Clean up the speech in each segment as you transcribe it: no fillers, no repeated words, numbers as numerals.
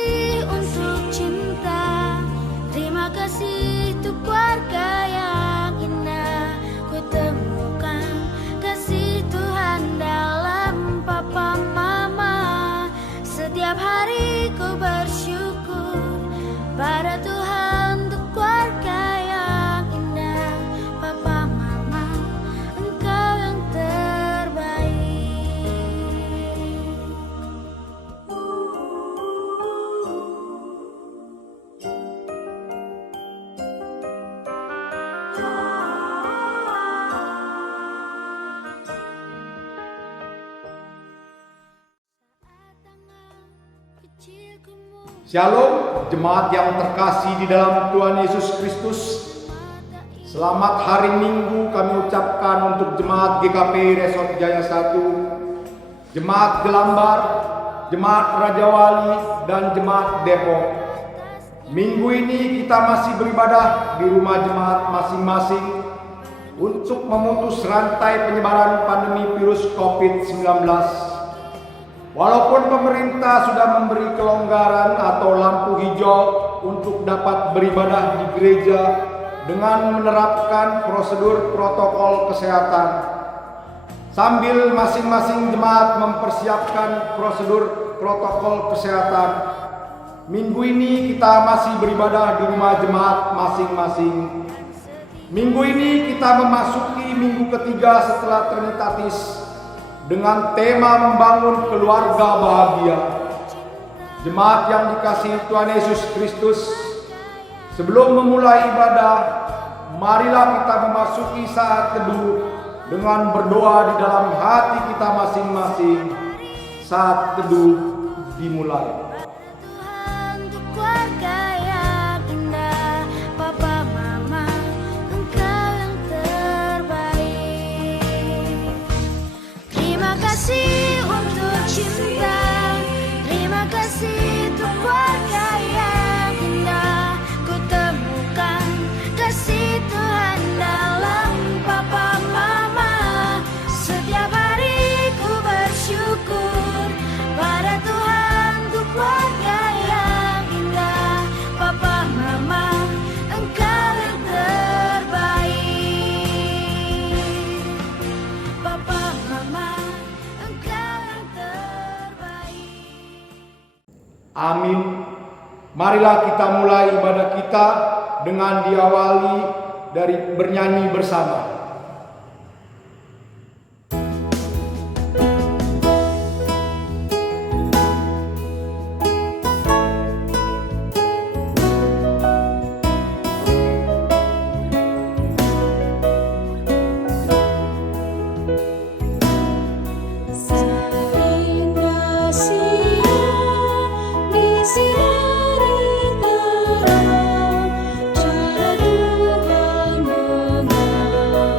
kasih untuk cinta, terima kasih untuk keluarga yang indah. Ku temukan kasih Tuhan dalam papa mama. Setiap hari ku bersyukur pada Tuhan untuk keluarga yang indah. Papa mama, engkau yang terbaik. Shalom, jemaat yang terkasih di dalam Tuhan Yesus Kristus. Selamat hari Minggu kami ucapkan untuk jemaat GKP Resort Jaya 1, jemaat Gelambar, jemaat Raja Wali, dan jemaat Depok. Minggu ini kita masih beribadah di rumah jemaat masing-masing untuk memutus rantai penyebaran pandemi virus COVID-19. Walaupun pemerintah sudah memberi kelonggaran atau lampu hijau untuk dapat beribadah di gereja dengan menerapkan prosedur protokol kesehatan, sambil masing-masing jemaat mempersiapkan prosedur protokol kesehatan, minggu ini kita masih beribadah di rumah jemaat masing-masing. Minggu ini kita memasuki minggu ketiga setelah Trinitatis dengan tema membangun keluarga bahagia. Jemaat yang dikasihi Tuhan Yesus Kristus, sebelum memulai ibadah, marilah kita memasuki saat teduh dengan berdoa di dalam hati kita masing-masing. Saat teduh dimulai. Tuhan untuk keluarga yang indah, papa mama, engkau yang terbaik. Terima kasih untuk cinta, terima kasih untuk keluarga yang indah. Ku temukan kasih Tuhan dalam papa mama. Setiap hari ku bersyukur pada Tuhan untuk keluarga yang indah. Papa mama, engkau yang terbaik. Papa mama, engkau yang terbaik. Amin. Marilah kita mulai ibadah kita dengan diawali dari bernyanyi bersama. Cara Tuhan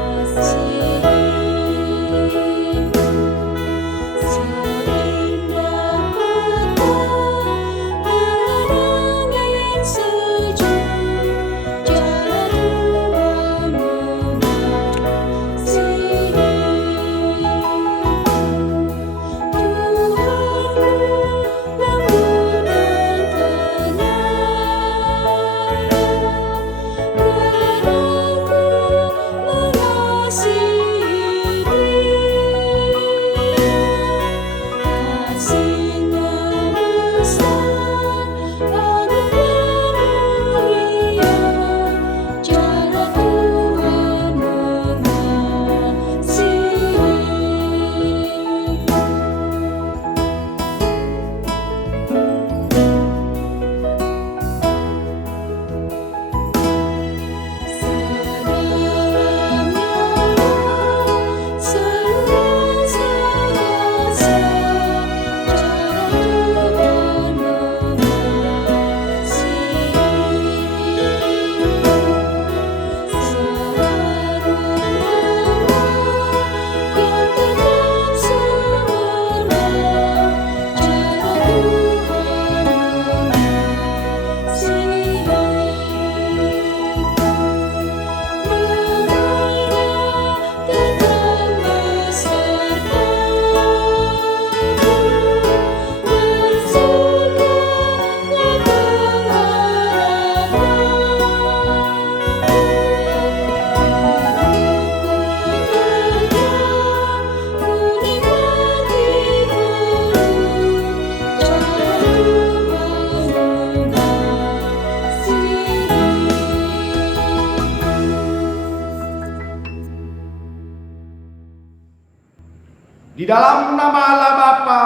Di dalam nama Allah Bapa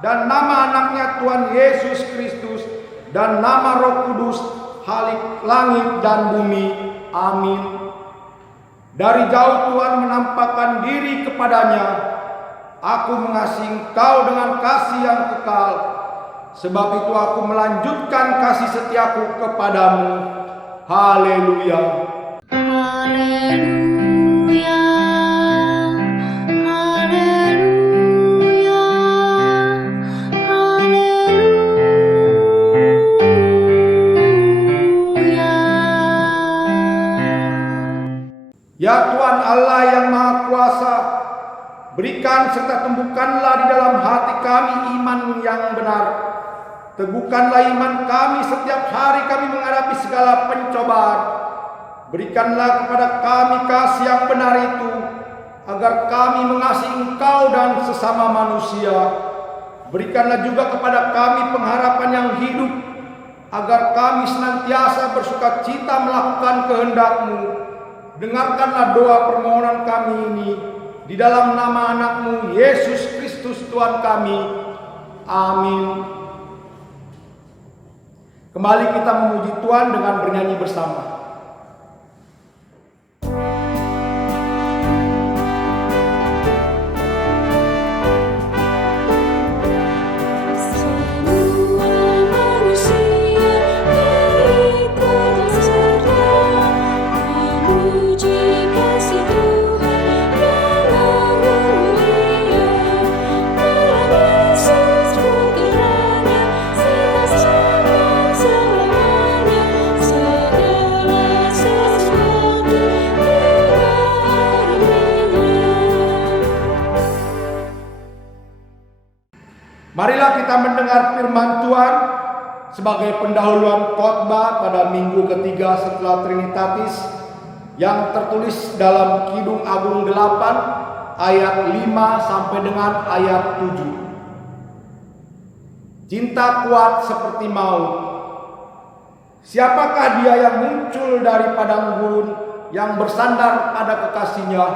dan nama anaknya Tuhan Yesus Kristus dan nama Roh Kudus, Halik langit dan bumi. Amin. Dari jauh Tuhan menampakkan diri kepadanya. Aku mengasihi engkau dengan kasih yang kekal. Sebab itu aku melanjutkan kasih setiaku kepadamu. Haleluya. Haleluya. Haleluya. Haleluya. Ya Tuhan Allah yang Maha Kuasa, berikan serta tumbuhkanlah di dalam hati kami iman yang benar. Teguhkanlah iman kami setiap hari kami menghadapi segala pencobaan. Berikanlah kepada kami kasih yang benar itu, agar kami mengasihi Engkau dan sesama manusia. Berikanlah juga kepada kami pengharapan yang hidup, agar kami senantiasa bersukacita melakukan kehendak-Mu. Dengarkanlah doa permohonan kami ini, di dalam nama anak-Mu Yesus Kristus Tuhan kami. Amin. Kembali kita memuji Tuhan dengan bernyanyi bersama. Marilah kita mendengar firman Tuhan sebagai pendahuluan khotbah pada minggu ketiga setelah Trinitatis yang tertulis dalam Kidung Agung 8 ayat 5 sampai dengan ayat 7. Cinta kuat seperti maut. Siapakah dia yang muncul dari padang gurun yang bersandar pada kekasihnya?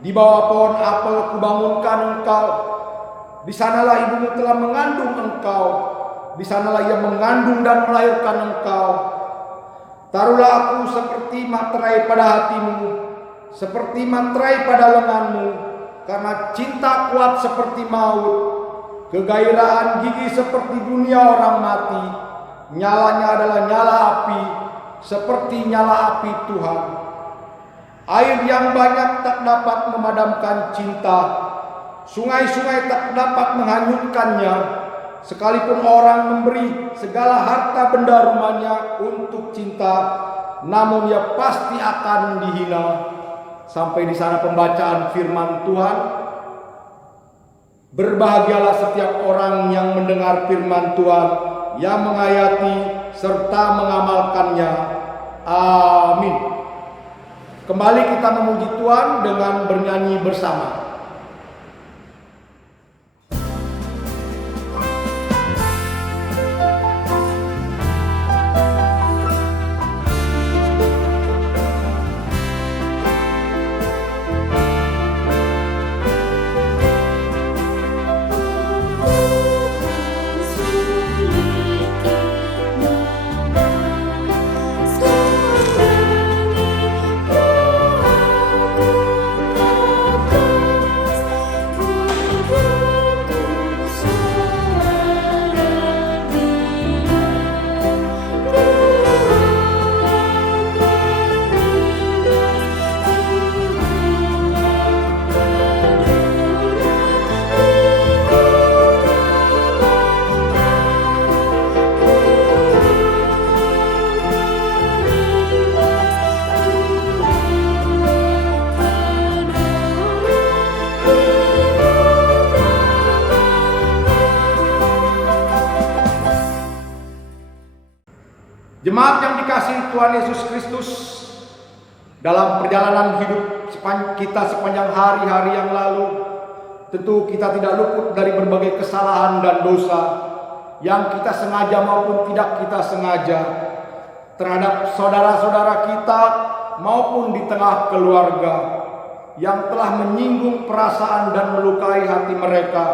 Di bawah pohon apel kubangunkan engkau. Di sanalah ibumu telah mengandung engkau. Di sanalah ia mengandung dan melahirkan engkau. Taruhlah aku seperti materai pada hatimu, seperti materai pada lenganmu, karena cinta kuat seperti maut, kegairahan gigi seperti dunia orang mati. Nyalanya adalah nyala api, seperti nyala api Tuhan. Air yang banyak tak dapat memadamkan cinta. Sungai-sungai tak dapat menghanyutkannya. Sekalipun orang memberi segala harta benda rumahnya untuk cinta, namun ia pasti akan dihina. Sampai di sana pembacaan firman Tuhan. Berbahagialah setiap orang yang mendengar firman Tuhan, yang menghayati serta mengamalkannya. Amin. Kembali kita memuji Tuhan dengan bernyanyi bersama. Jemaat yang dikasihi Tuhan Yesus Kristus, dalam perjalanan hidup kita sepanjang hari-hari yang lalu, tentu kita tidak luput dari berbagai kesalahan dan dosa yang kita sengaja maupun tidak kita sengaja terhadap saudara-saudara kita maupun di tengah keluarga. yang telah menyinggung perasaan dan melukai hati mereka,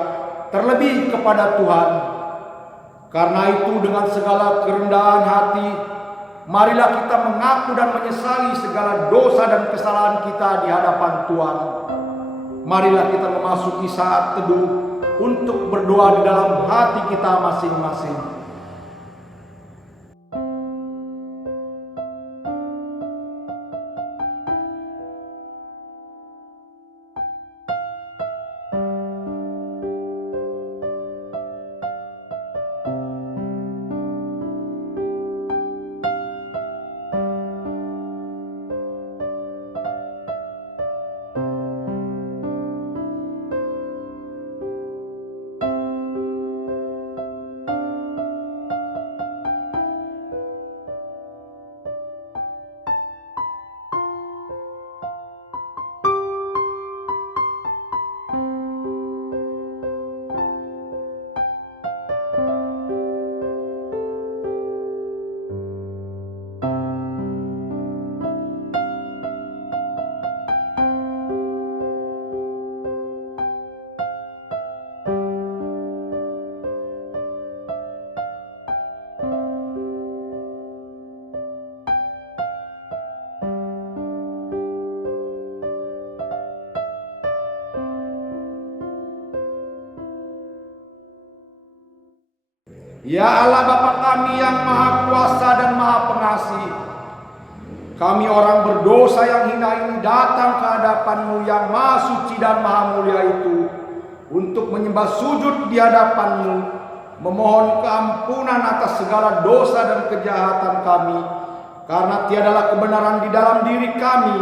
terlebih kepada Tuhan. Karena itu dengan segala kerendahan hati, marilah kita mengaku dan menyesali segala dosa dan kesalahan kita di hadapan Tuhan. Marilah kita memasuki saat teduh untuk berdoa di dalam hati kita masing-masing. Ya Allah Bapa kami yang Maha Kuasa dan Maha Pengasih, kami orang berdosa yang hina ini datang ke hadapan-Mu yang Maha Suci dan Maha Mulia itu untuk menyembah sujud di hadapan-Mu, memohon keampunan atas segala dosa dan kejahatan kami, karena tiadalah kebenaran di dalam diri kami,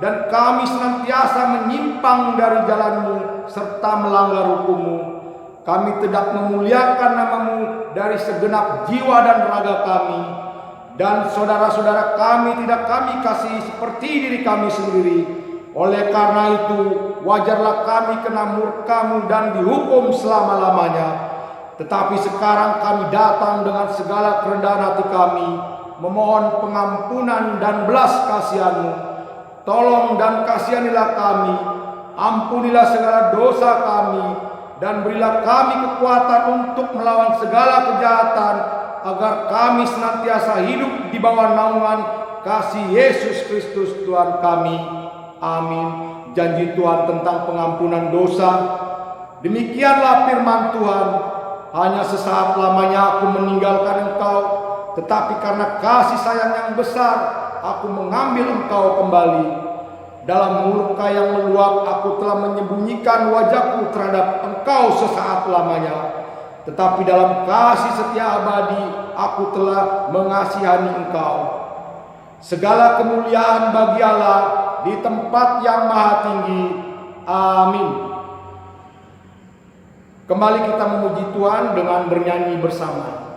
dan kami senantiasa menyimpang dari jalan-Mu serta melanggar hukum-Mu. Kami tidak memuliakan nama-Mu dari segenap jiwa dan raga kami, dan saudara-saudara kami tidak kami kasih seperti diri kami sendiri. Oleh karena itu, wajarlah kami kena murka-Mu dan dihukum selama-lamanya. Tetapi sekarang kami datang dengan segala kerendahan hati kami, memohon pengampunan dan belas kasihan-Mu. Tolong dan kasihanilah kami, ampunilah segala dosa kami, dan berilah kami kekuatan untuk melawan segala kejahatan, agar kami senantiasa hidup di bawah naungan kasih Yesus Kristus Tuhan kami. Amin. Janji Tuhan tentang pengampunan dosa. Demikianlah firman Tuhan. Hanya sesaat lamanya aku meninggalkan engkau, tetapi karena kasih sayang yang besar, aku mengambil engkau kembali. Dalam murka yang meluap, aku telah menyembunyikan wajahku terhadap engkau sesaat lamanya. Tetapi dalam kasih setia abadi, aku telah mengasihani engkau. Segala kemuliaan bagi Allah di tempat yang maha tinggi. Amin. Kembali kita memuji Tuhan dengan bernyanyi bersama.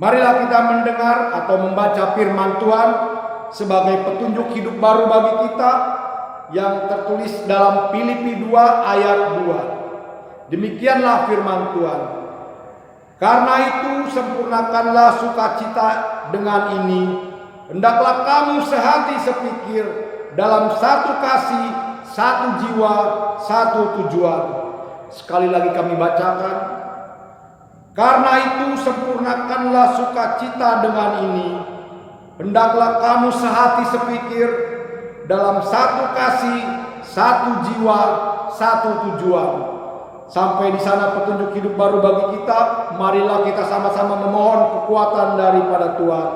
Marilah kita mendengar atau membaca firman Tuhan sebagai petunjuk hidup baru bagi kita yang tertulis dalam Filipi 2 ayat 2. Demikianlah firman Tuhan. Karena itu sempurnakanlah sukacita dengan ini. Hendaklah kamu sehati sepikir dalam satu kasih, satu jiwa, satu tujuan. Sekali lagi kami bacakan. Karena itu sempurnakanlah sukacita dengan ini. Hendaklah kamu sehati sepikir dalam satu kasih, satu jiwa, satu tujuan. Sampai di sana petunjuk hidup baru bagi kita. Marilah kita sama-sama memohon kekuatan daripada Tuhan.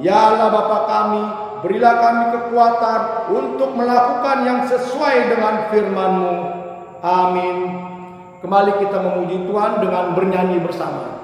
Ya Allah Bapa kami, berilah kami kekuatan untuk melakukan yang sesuai dengan firman-Mu. Amin. Kembali kita memuji Tuhan dengan bernyanyi bersama.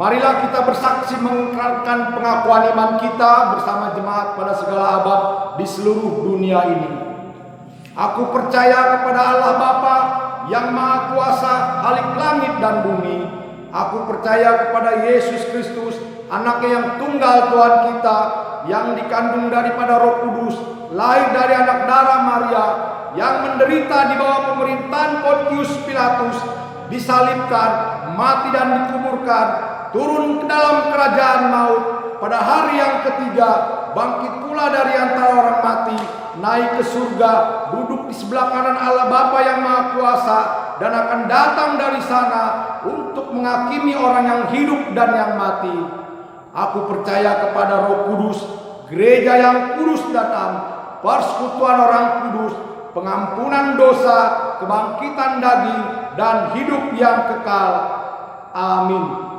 Marilah kita bersaksi mengungkapkan pengakuan iman kita bersama jemaat pada segala abad di seluruh dunia ini. Aku percaya kepada Allah Bapa yang Maha Kuasa, Khalik langit dan bumi. Aku percaya kepada Yesus Kristus, Anaknya yang tunggal Tuhan kita, yang dikandung daripada Roh Kudus, lahir dari anak darah Maria, yang menderita di bawah pemerintahan Pontius Pilatus, disalibkan, mati dan dikuburkan, turun ke dalam kerajaan maut, pada hari yang ketiga bangkit pula dari antara orang mati, naik ke surga, duduk di sebelah kanan Allah Bapa yang Maha Kuasa, dan akan datang dari sana untuk menghakimi orang yang hidup dan yang mati. Aku percaya kepada Roh Kudus, gereja yang kudus dan am, persekutuan orang kudus, pengampunan dosa, kebangkitan daging, dan hidup yang kekal. Amin.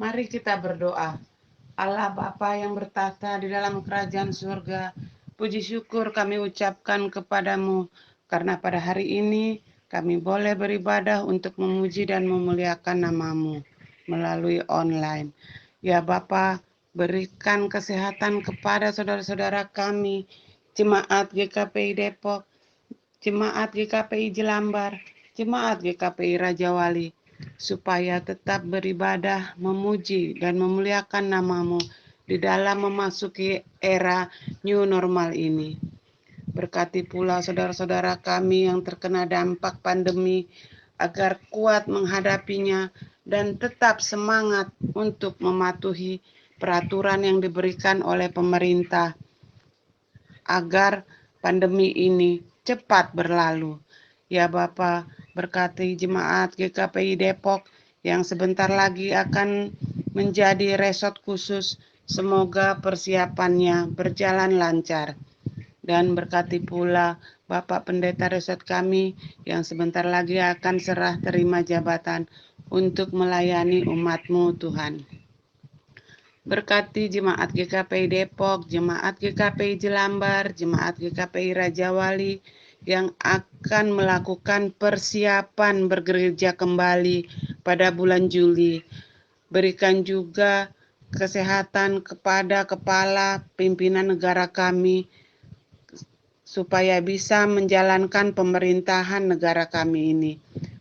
Mari kita berdoa. Allah Bapa yang bertata di dalam kerajaan surga, puji syukur kami ucapkan kepadamu karena pada hari ini kami boleh beribadah untuk memuji dan memuliakan namamu melalui online. Ya Bapa, berikan kesehatan kepada saudara-saudara kami, Jemaat GKPI Depok, Jemaat GKPI Jelambar, Jemaat GKPI Raja Wali, supaya tetap beribadah, memuji, dan memuliakan nama-Mu di dalam memasuki era new normal ini. Berkati pula saudara-saudara kami yang terkena dampak pandemi, agar kuat menghadapinya dan tetap semangat untuk mematuhi peraturan yang diberikan oleh pemerintah, agar pandemi ini cepat berlalu. Ya Bapa, berkati jemaat GKPI Depok yang sebentar lagi akan menjadi resort khusus. Semoga persiapannya berjalan lancar. Dan berkati pula Bapak Pendeta Resort kami yang sebentar lagi akan serah terima jabatan untuk melayani umat-Mu Tuhan. Berkati jemaat GKPI Depok, jemaat GKPI Jelambar, jemaat GKPI Raja Wali yang akan melakukan persiapan bergereja kembali pada bulan Juli. Berikan juga kesehatan kepada kepala pimpinan negara kami, supaya bisa menjalankan pemerintahan negara kami ini.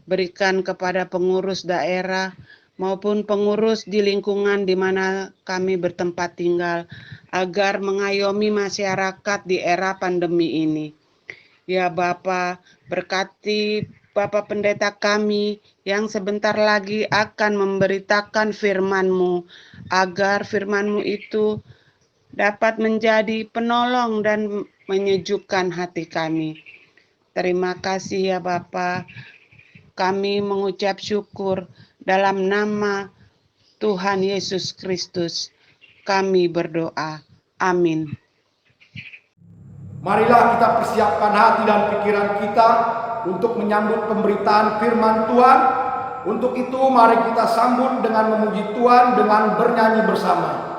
Berikan kepada pengurus daerah maupun pengurus di lingkungan di mana kami bertempat tinggal, agar mengayomi masyarakat di era pandemi ini. Ya Bapa, berkati Bapak Pendeta kami yang sebentar lagi akan memberitakan firman-Mu, agar firman-Mu itu dapat menjadi penolong dan menyejukkan hati kami. Terima kasih ya Bapa. Kami mengucap syukur dalam nama Tuhan Yesus Kristus. Kami berdoa. Amin. Marilah kita persiapkan hati dan pikiran kita untuk menyambut pemberitaan firman Tuhan. Untuk itu mari kita sambut dengan memuji Tuhan dengan bernyanyi bersama.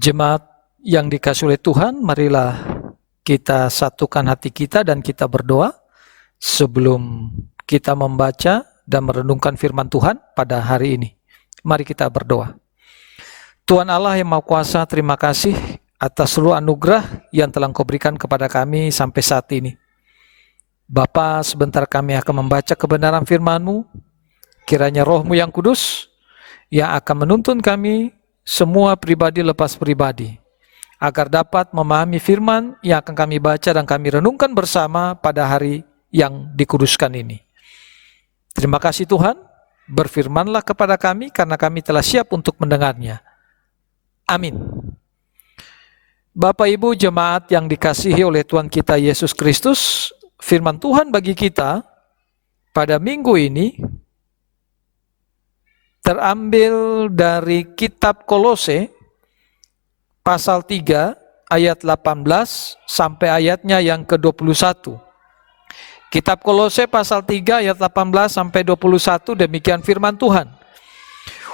Jemaat yang dikasihi oleh Tuhan, marilah kita satukan hati kita dan kita berdoa sebelum kita membaca dan merenungkan firman Tuhan pada hari ini. Mari kita berdoa. Tuhan Allah yang Maha Kuasa, terima kasih atas seluruh anugerah yang telah Engkau berikan kepada kami sampai saat ini. Bapa, sebentar kami akan membaca kebenaran firman-Mu, kiranya Roh-Mu yang kudus yang akan menuntun kami semua pribadi lepas pribadi, agar dapat memahami firman yang akan kami baca dan kami renungkan bersama pada hari yang dikuduskan ini. Terima kasih Tuhan, berfirmanlah kepada kami karena kami telah siap untuk mendengarnya. Amin. Bapak Ibu jemaat yang dikasihi oleh Tuhan kita Yesus Kristus, firman Tuhan bagi kita pada minggu ini terambil dari kitab Kolose pasal 3 ayat 18 sampai ayatnya yang ke-21. Kitab Kolose pasal 3 ayat 18 sampai 21, demikian firman Tuhan.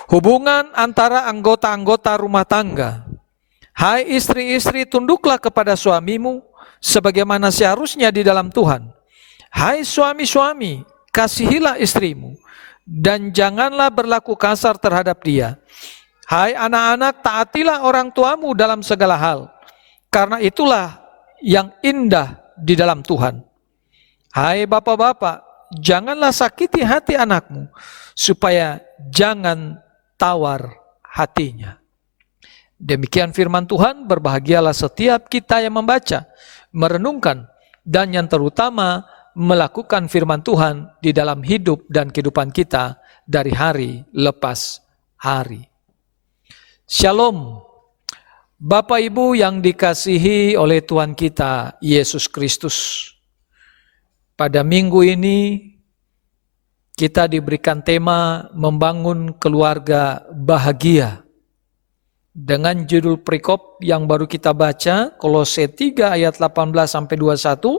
Hubungan antara anggota-anggota rumah tangga. Hai istri-istri, tunduklah kepada suamimu sebagaimana seharusnya di dalam Tuhan. Hai suami-suami, kasihilah istrimu dan janganlah berlaku kasar terhadap dia. Hai anak-anak, taatilah orang tuamu dalam segala hal, karena itulah yang indah di dalam Tuhan. Hai bapak-bapak, janganlah sakiti hati anakmu, supaya jangan tawar hatinya. Demikian firman Tuhan. Berbahagialah setiap kita yang membaca, merenungkan, dan yang terutama melakukan firman Tuhan di dalam hidup dan kehidupan kita dari hari lepas hari. Shalom. Bapak Ibu yang dikasihi oleh Tuhan kita Yesus Kristus. Pada minggu ini kita diberikan tema membangun keluarga bahagia. Dengan judul perikop yang baru kita baca, Kolose 3 ayat 18-21,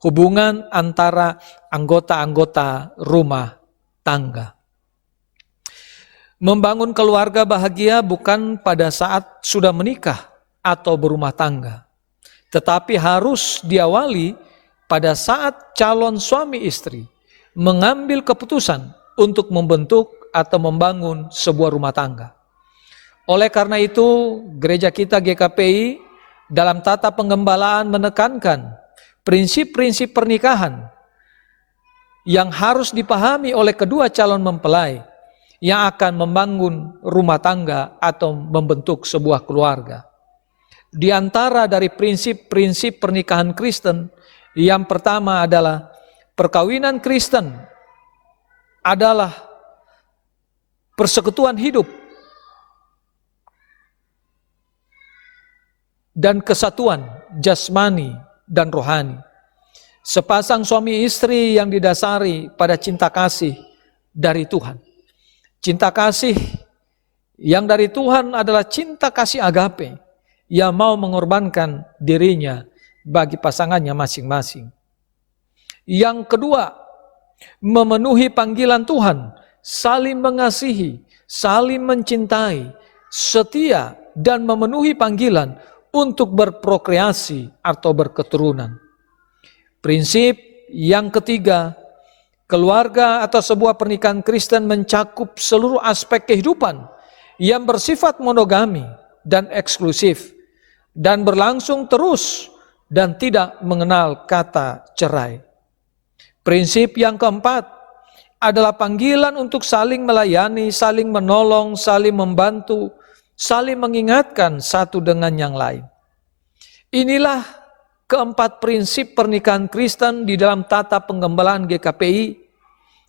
hubungan antara anggota-anggota rumah tangga. Membangun keluarga bahagia bukan pada saat sudah menikah atau berumah tangga, tetapi harus diawali pada saat calon suami istri mengambil keputusan untuk membentuk atau membangun sebuah rumah tangga. Oleh karena itu, gereja kita GKPI dalam tata penggembalaan menekankan prinsip-prinsip pernikahan yang harus dipahami oleh kedua calon mempelai yang akan membangun rumah tangga atau membentuk sebuah keluarga. Di antara dari prinsip-prinsip pernikahan Kristen, yang pertama adalah perkawinan Kristen adalah persekutuan hidup dan kesatuan jasmani dan rohani. Sepasang suami istri yang didasari pada cinta kasih dari Tuhan. Cinta kasih yang dari Tuhan adalah cinta kasih agape yang mau mengorbankan dirinya bagi pasangannya masing-masing. Yang kedua, memenuhi panggilan Tuhan, saling mengasihi, saling mencintai, setia, dan memenuhi panggilan untuk berprokreasi atau berketurunan. Prinsip yang ketiga, keluarga atau sebuah pernikahan Kristen mencakup seluruh aspek kehidupan yang bersifat monogami dan eksklusif dan berlangsung terus dan tidak mengenal kata cerai. Prinsip yang keempat adalah panggilan untuk saling melayani, saling menolong, saling membantu, saling mengingatkan satu dengan yang lain. Inilah keempat prinsip pernikahan Kristen di dalam tata penggembalaan GKPI,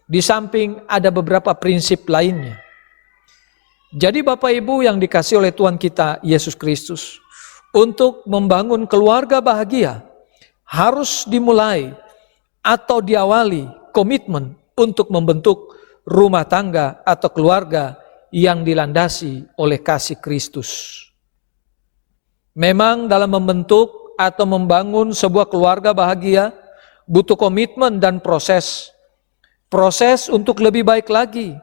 di samping ada beberapa prinsip lainnya. Jadi Bapak Ibu yang dikasihi oleh Tuhan kita Yesus Kristus, untuk membangun keluarga bahagia harus dimulai atau diawali komitmen untuk membentuk rumah tangga atau keluarga yang dilandasi oleh kasih Kristus. Memang dalam membentuk atau membangun sebuah keluarga bahagia butuh komitmen dan proses. Proses untuk lebih baik lagi.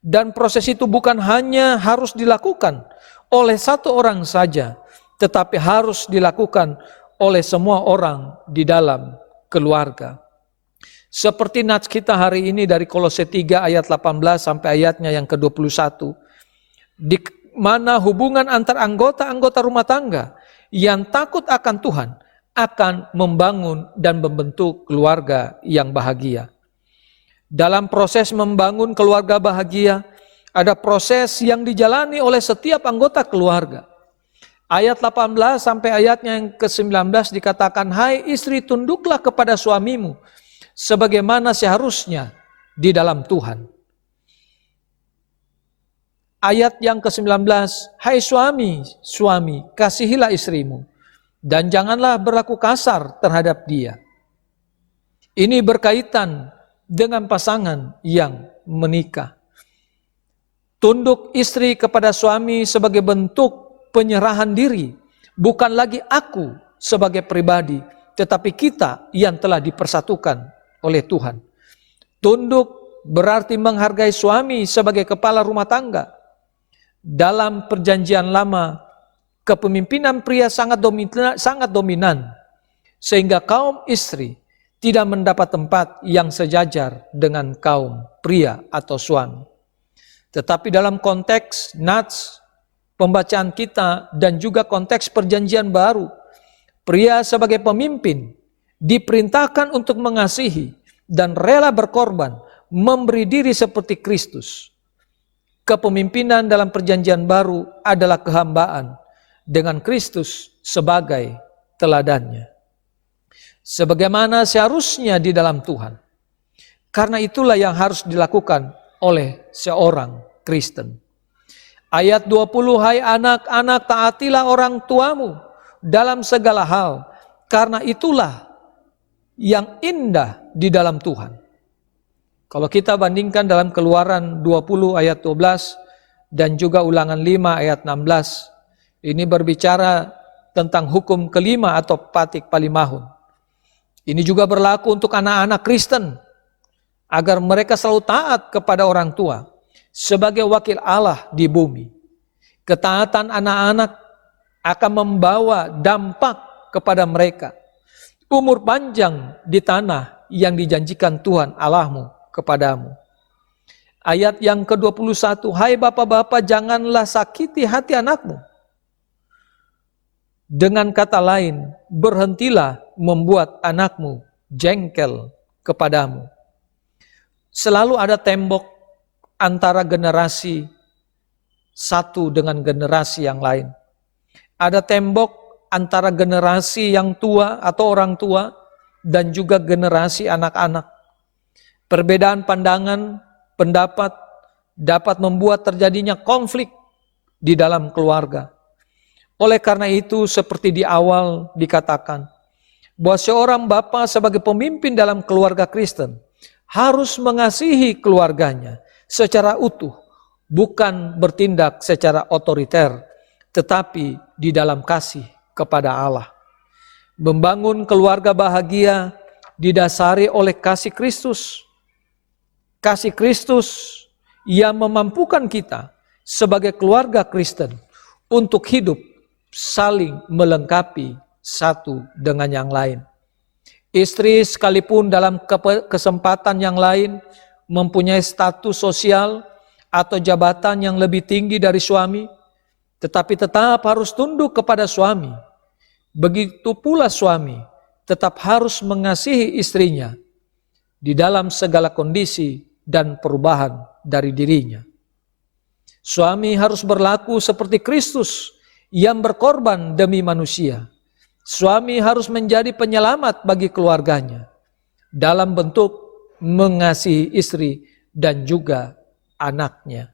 Dan proses itu bukan hanya harus dilakukan oleh satu orang saja, tetapi harus dilakukan oleh semua orang di dalam keluarga. Seperti nats kita hari ini dari Kolose 3 ayat 18 sampai ayatnya yang ke-21. Di mana hubungan antar anggota-anggota rumah tangga yang takut akan Tuhan akan membangun dan membentuk keluarga yang bahagia. Dalam proses membangun keluarga bahagia, ada proses yang dijalani oleh setiap anggota keluarga. Ayat 18 sampai ayatnya yang ke-19 dikatakan, hai istri tunduklah kepada suamimu, sebagaimana seharusnya di dalam Tuhan. Ayat yang ke-19, hai suami, kasihilah istrimu, dan janganlah berlaku kasar terhadap dia. Ini berkaitan dengan pasangan yang menikah. Tunduk istri kepada suami sebagai bentuk penyerahan diri, bukan lagi aku sebagai pribadi, tetapi kita yang telah dipersatukan oleh Tuhan. Tunduk berarti menghargai suami sebagai kepala rumah tangga. Dalam perjanjian lama, kepemimpinan pria sangat dominan, sehingga kaum istri tidak mendapat tempat yang sejajar dengan kaum pria atau suami. Tetapi dalam konteks nats pembacaan kita dan juga konteks perjanjian baru, pria sebagai pemimpin diperintahkan untuk mengasihi dan rela berkorban, memberi diri seperti Kristus. Kepemimpinan dalam perjanjian baru adalah kehambaan dengan Kristus sebagai teladannya. Sebagaimana seharusnya di dalam Tuhan. Karena itulah yang harus dilakukan oleh seorang Kristen. Ayat 20, hai anak-anak, taatilah orang tuamu dalam segala hal, karena itulah yang indah di dalam Tuhan. Kalau kita bandingkan dalam Keluaran 20 ayat 12 dan juga Ulangan 5 ayat 16, ini berbicara tentang hukum kelima atau patik palimahun. Ini juga berlaku untuk anak-anak Kristen, agar mereka selalu taat kepada orang tua sebagai wakil Allah di bumi. Ketaatan anak-anak akan membawa dampak kepada mereka, umur panjang di tanah yang dijanjikan Tuhan Allahmu kepadamu. Ayat yang ke-21, hai bapak-bapak, janganlah sakiti hati anakmu. Dengan kata lain, berhentilah membuat anakmu jengkel kepadamu. Selalu ada tembok antara generasi satu dengan generasi yang lain. Ada tembok antara generasi yang tua atau orang tua dan juga generasi anak-anak. Perbedaan pandangan, pendapat dapat membuat terjadinya konflik di dalam keluarga. Oleh karena itu, seperti di awal dikatakan, bahwa seorang bapa sebagai pemimpin dalam keluarga Kristen harus mengasihi keluarganya secara utuh, bukan bertindak secara otoriter, tetapi di dalam kasih kepada Allah. Membangun keluarga bahagia didasari oleh kasih Kristus. Kasih Kristus yang memampukan kita sebagai keluarga Kristen untuk hidup saling melengkapi satu dengan yang lain. Istri sekalipun dalam kesempatan yang lain mempunyai status sosial atau jabatan yang lebih tinggi dari suami, tetapi tetap harus tunduk kepada suami. Begitu pula suami tetap harus mengasihi istrinya di dalam segala kondisi dan perubahan dari dirinya. Suami harus berlaku seperti Kristus yang berkorban demi manusia. Suami harus menjadi penyelamat bagi keluarganya dalam bentuk mengasihi istri dan juga anaknya.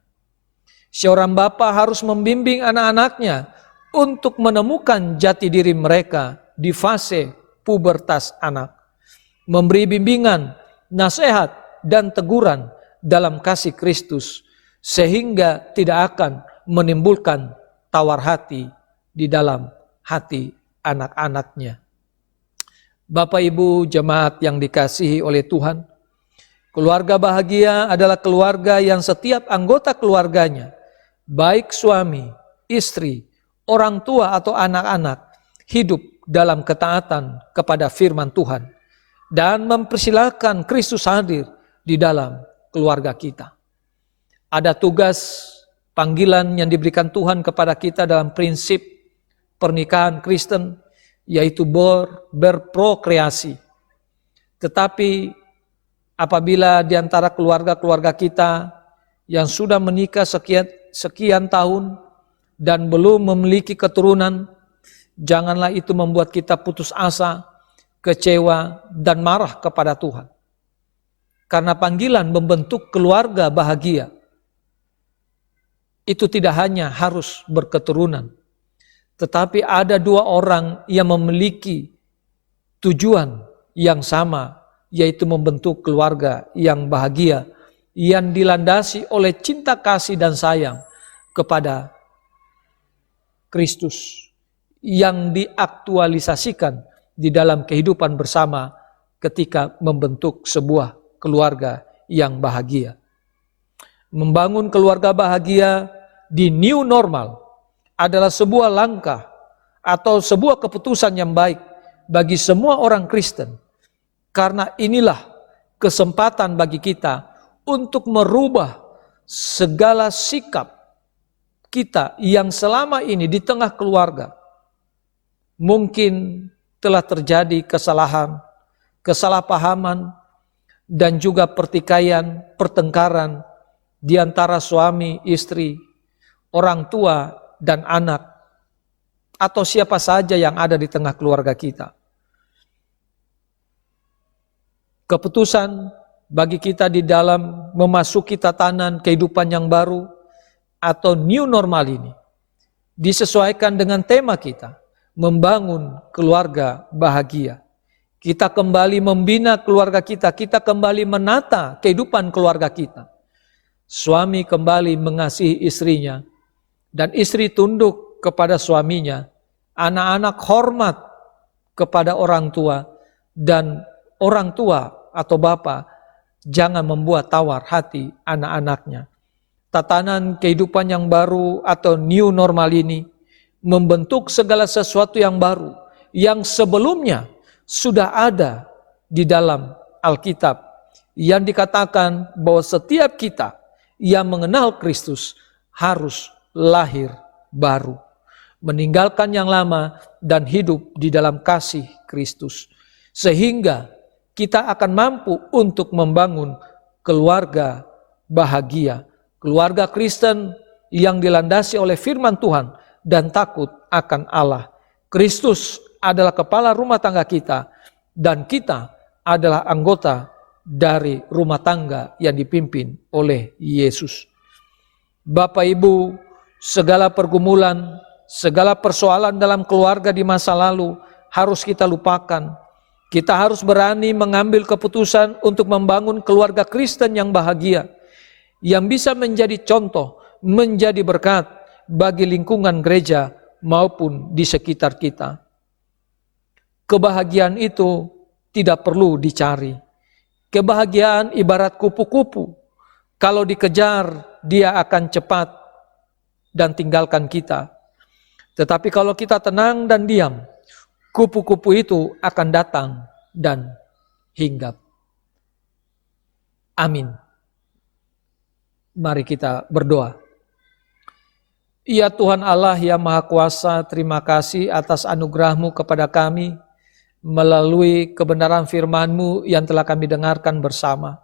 Seorang bapa harus membimbing anak-anaknya untuk menemukan jati diri mereka di fase pubertas anak. Memberi bimbingan, nasihat, dan teguran dalam kasih Kristus, sehingga tidak akan menimbulkan tawar hati di dalam hati anak-anaknya. Bapak Ibu jemaat yang dikasihi oleh Tuhan, keluarga bahagia adalah keluarga yang setiap anggota keluarganya, baik suami, istri, orang tua atau anak-anak, hidup dalam ketaatan kepada firman Tuhan dan mempersilahkan Kristus hadir di dalam keluarga kita. Ada tugas panggilan yang diberikan Tuhan kepada kita dalam prinsip pernikahan Kristen, yaitu berprokreasi. Tetapi apabila di antara keluarga-keluarga kita yang sudah menikah sekian tahun dan belum memiliki keturunan, janganlah itu membuat kita putus asa, kecewa, dan marah kepada Tuhan. Karena panggilan membentuk keluarga bahagia itu tidak hanya harus berketurunan, tetapi ada dua orang yang memiliki tujuan yang sama, yaitu membentuk keluarga yang bahagia, yang dilandasi oleh cinta kasih dan sayang kepada Kristus, yang diaktualisasikan di dalam kehidupan bersama ketika membentuk sebuah keluarga yang bahagia. Membangun keluarga bahagia di new normal adalah sebuah langkah atau sebuah keputusan yang baik bagi semua orang Kristen Karena inilah kesempatan bagi kita untuk merubah segala sikap kita yang selama ini di tengah keluarga mungkin telah terjadi kesalahan, kesalahpahaman, dan juga pertikaian, pertengkaran di antara suami, istri, orang tua, dan anak, atau siapa saja yang ada di tengah keluarga kita. Keputusan bagi kita di dalam memasuki tatanan kehidupan yang baru atau new normal ini disesuaikan dengan tema kita, membangun keluarga bahagia. Kita kembali membina keluarga kita kembali menata kehidupan keluarga kita. Suami kembali mengasihi istrinya, dan istri tunduk kepada suaminya. Anak-anak hormat kepada orang tua, dan orang tua atau bapa jangan membuat tawar hati anak-anaknya. Tatanan kehidupan yang baru atau new normal ini membentuk segala sesuatu yang baru yang sebelumnya sudah ada di dalam Alkitab, yang dikatakan bahwa setiap kita yang mengenal Kristus harus lahir baru, meninggalkan yang lama dan hidup di dalam kasih Kristus, sehingga kita akan mampu untuk membangun keluarga bahagia, keluarga Kristen yang dilandasi oleh firman Tuhan dan takut akan Allah. Kristus adalah kepala rumah tangga kita, dan kita adalah anggota dari rumah tangga yang dipimpin oleh Yesus. Bapak Ibu, segala pergumulan, segala persoalan dalam keluarga di masa lalu harus kita lupakan. Kita harus berani mengambil keputusan untuk membangun keluarga Kristen yang bahagia, yang bisa menjadi contoh, menjadi berkat bagi lingkungan gereja maupun di sekitar kita. Kebahagiaan itu tidak perlu dicari. Kebahagiaan ibarat kupu-kupu. Kalau dikejar, dia akan cepat dan tinggalkan kita. Tetapi kalau kita tenang dan diam, kupu-kupu itu akan datang dan hinggap. Amin. Mari kita berdoa. Ya Tuhan Allah yang Maha Kuasa, terima kasih atas anugerah-Mu kepada kami melalui kebenaran firman-Mu yang telah kami dengarkan bersama.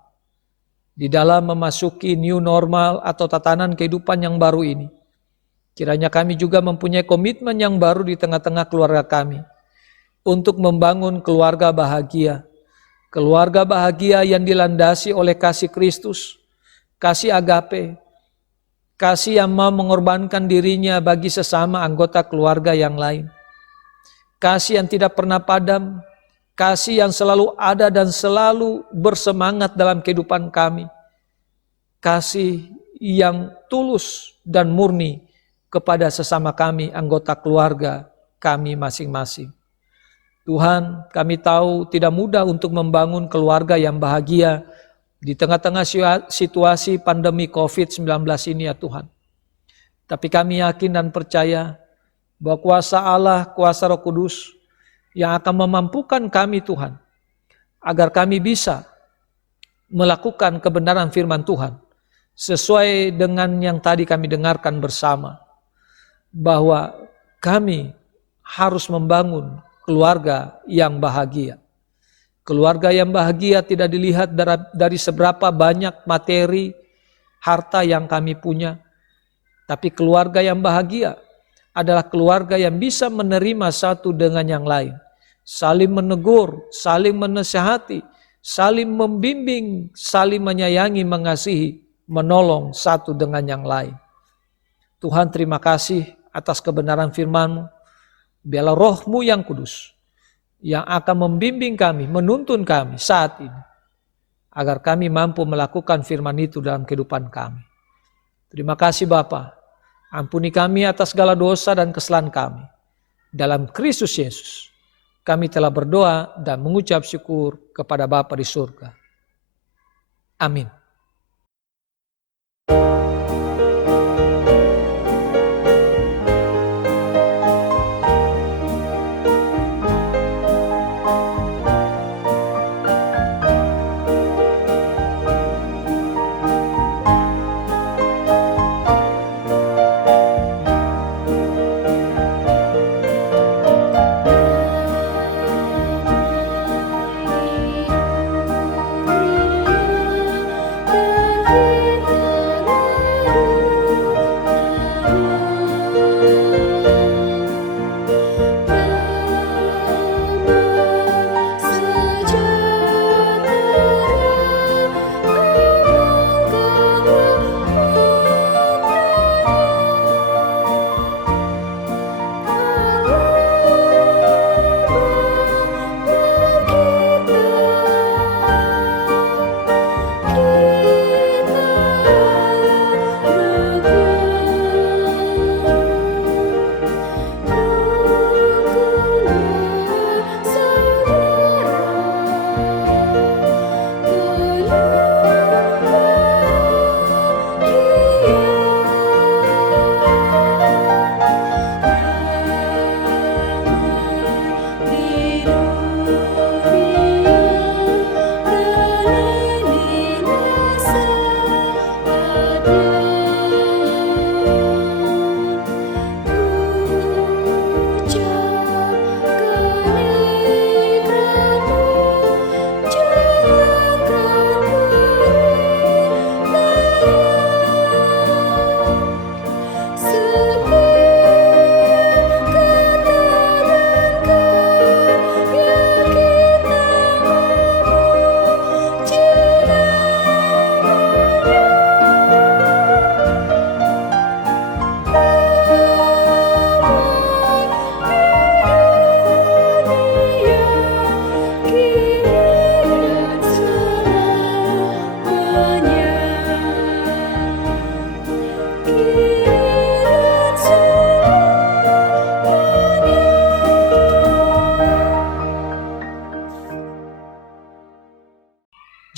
Di dalam memasuki new normal atau tatanan kehidupan yang baru ini, kiranya kami juga mempunyai komitmen yang baru di tengah-tengah keluarga kami untuk membangun keluarga bahagia. Keluarga bahagia yang dilandasi oleh kasih Kristus, kasih agape, kasih yang mau mengorbankan dirinya bagi sesama anggota keluarga yang lain. Kasih yang tidak pernah padam, kasih yang selalu ada dan selalu bersemangat dalam kehidupan kami. Kasih yang tulus dan murni kepada sesama kami, anggota keluarga kami masing-masing. Tuhan, kami tahu tidak mudah untuk membangun keluarga yang bahagia di tengah-tengah situasi pandemi COVID-19 ini ya Tuhan. Tapi kami yakin dan percaya bahwa kuasa Allah, kuasa Roh Kudus yang akan memampukan kami Tuhan, agar kami bisa melakukan kebenaran firman Tuhan sesuai dengan yang tadi kami dengarkan bersama, bahwa kami harus membangun keluarga yang bahagia. Keluarga yang bahagia tidak dilihat dari seberapa banyak materi, harta yang kami punya. Tapi keluarga yang bahagia adalah keluarga yang bisa menerima satu dengan yang lain. Saling menegur, saling menasihati, saling membimbing, saling menyayangi, mengasihi, menolong satu dengan yang lain. Tuhan, terima kasih atas kebenaran firman-Mu. Biarlah Roh-Mu yang kudus yang akan membimbing kami, menuntun kami saat ini, agar kami mampu melakukan firman itu dalam kehidupan kami. Terima kasih Bapa. Ampuni kami atas segala dosa dan kesalahan kami. Dalam Kristus Yesus, kami telah berdoa dan mengucap syukur kepada Bapa di surga. Amin.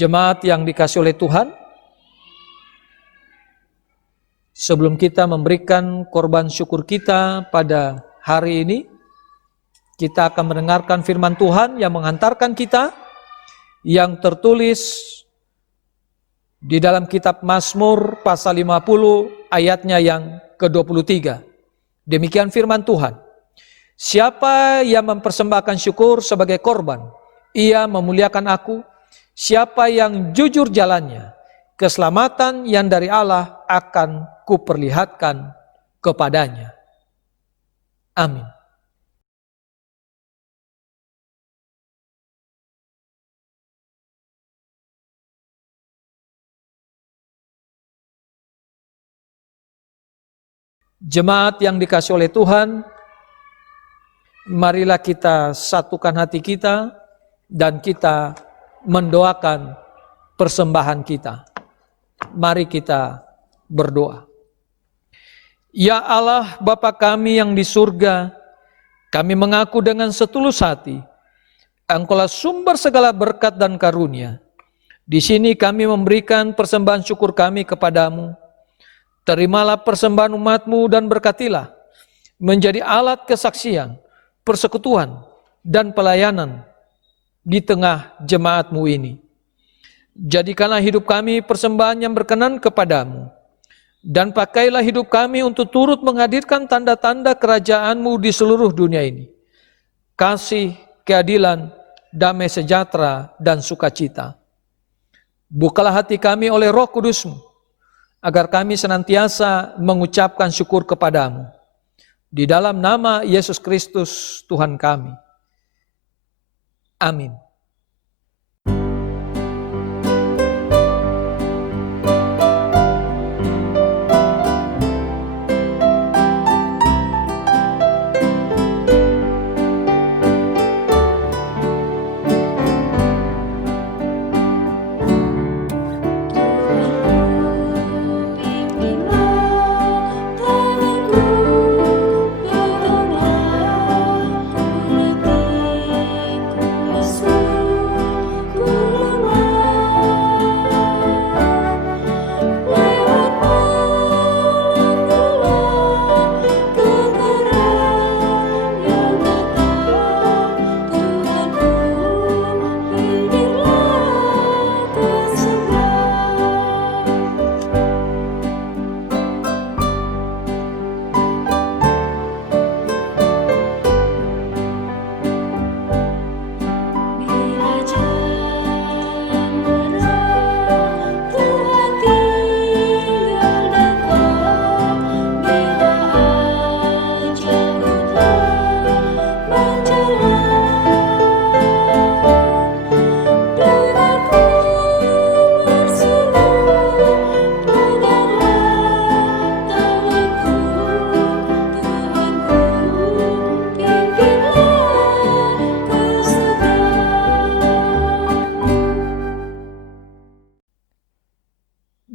Jemaat yang dikasihi oleh Tuhan, sebelum kita memberikan korban syukur kita pada hari ini, kita akan mendengarkan firman Tuhan yang menghantarkan kita, yang tertulis di dalam kitab Mazmur pasal 50 ayatnya yang ke-23. Demikian firman Tuhan. Siapa yang mempersembahkan syukur sebagai korban, ia memuliakan aku. Siapa yang jujur jalannya, keselamatan yang dari Allah akan kuperlihatkan kepadanya. Amin. Jemaat yang dikasihi oleh Tuhan, marilah kita satukan hati kita dan kita mendoakan persembahan kita. Mari kita berdoa. Ya Allah, Bapa kami yang di surga, kami mengaku dengan setulus hati, Engkaulah sumber segala berkat dan karunia. Di sini kami memberikan persembahan syukur kami kepadamu. Terimalah persembahan umat-Mu dan berkatilah menjadi alat kesaksian, persekutuan, dan pelayanan di tengah jemaat-Mu ini. Jadikanlah hidup kami persembahan yang berkenan kepadamu, dan pakailah hidup kami untuk turut menghadirkan tanda-tanda kerajaan-Mu di seluruh dunia ini. Kasih, keadilan, damai sejahtera, dan sukacita. Bukalah hati kami oleh Roh Kudus-Mu, agar kami senantiasa mengucapkan syukur kepadamu. Di dalam nama Yesus Kristus Tuhan kami. Amin.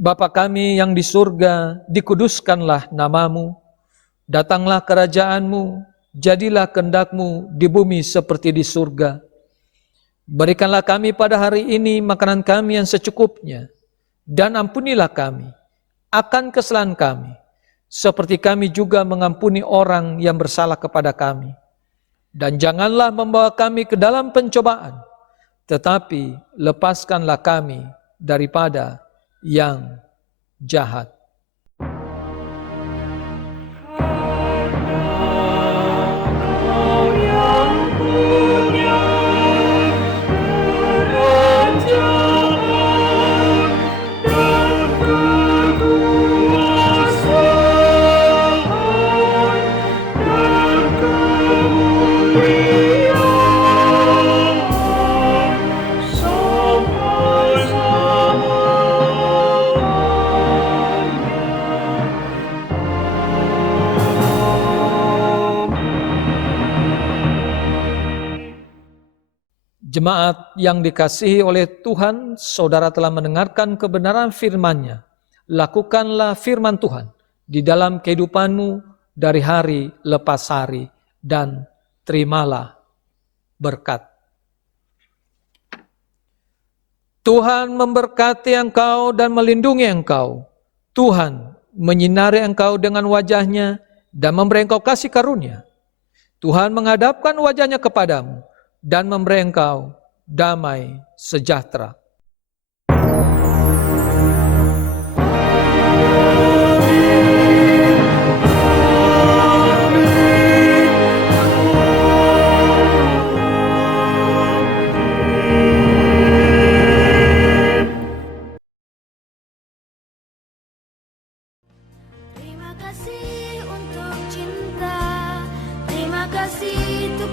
Bapa kami yang di surga, dikuduskanlah namamu, datanglah kerajaanmu, jadilah kehendak-Mu di bumi seperti di surga. Berikanlah kami pada hari ini makanan kami yang secukupnya, dan ampunilah kami akan kesalahan kami, seperti kami juga mengampuni orang yang bersalah kepada kami. Dan janganlah membawa kami ke dalam pencobaan, tetapi lepaskanlah kami daripada yang jahat. Jemaat yang dikasihi oleh Tuhan, saudara telah mendengarkan kebenaran firman-Nya. Lakukanlah firman Tuhan di dalam kehidupanmu dari hari lepas hari dan terimalah berkat. Tuhan memberkati engkau dan melindungi engkau. Tuhan menyinari engkau dengan wajah-Nya dan memberi engkau kasih karunia. Tuhan menghadapkan wajah-Nya kepadamu dan memberi engkau damai sejahtera. Terima kasih untuk cinta, terima kasih untuk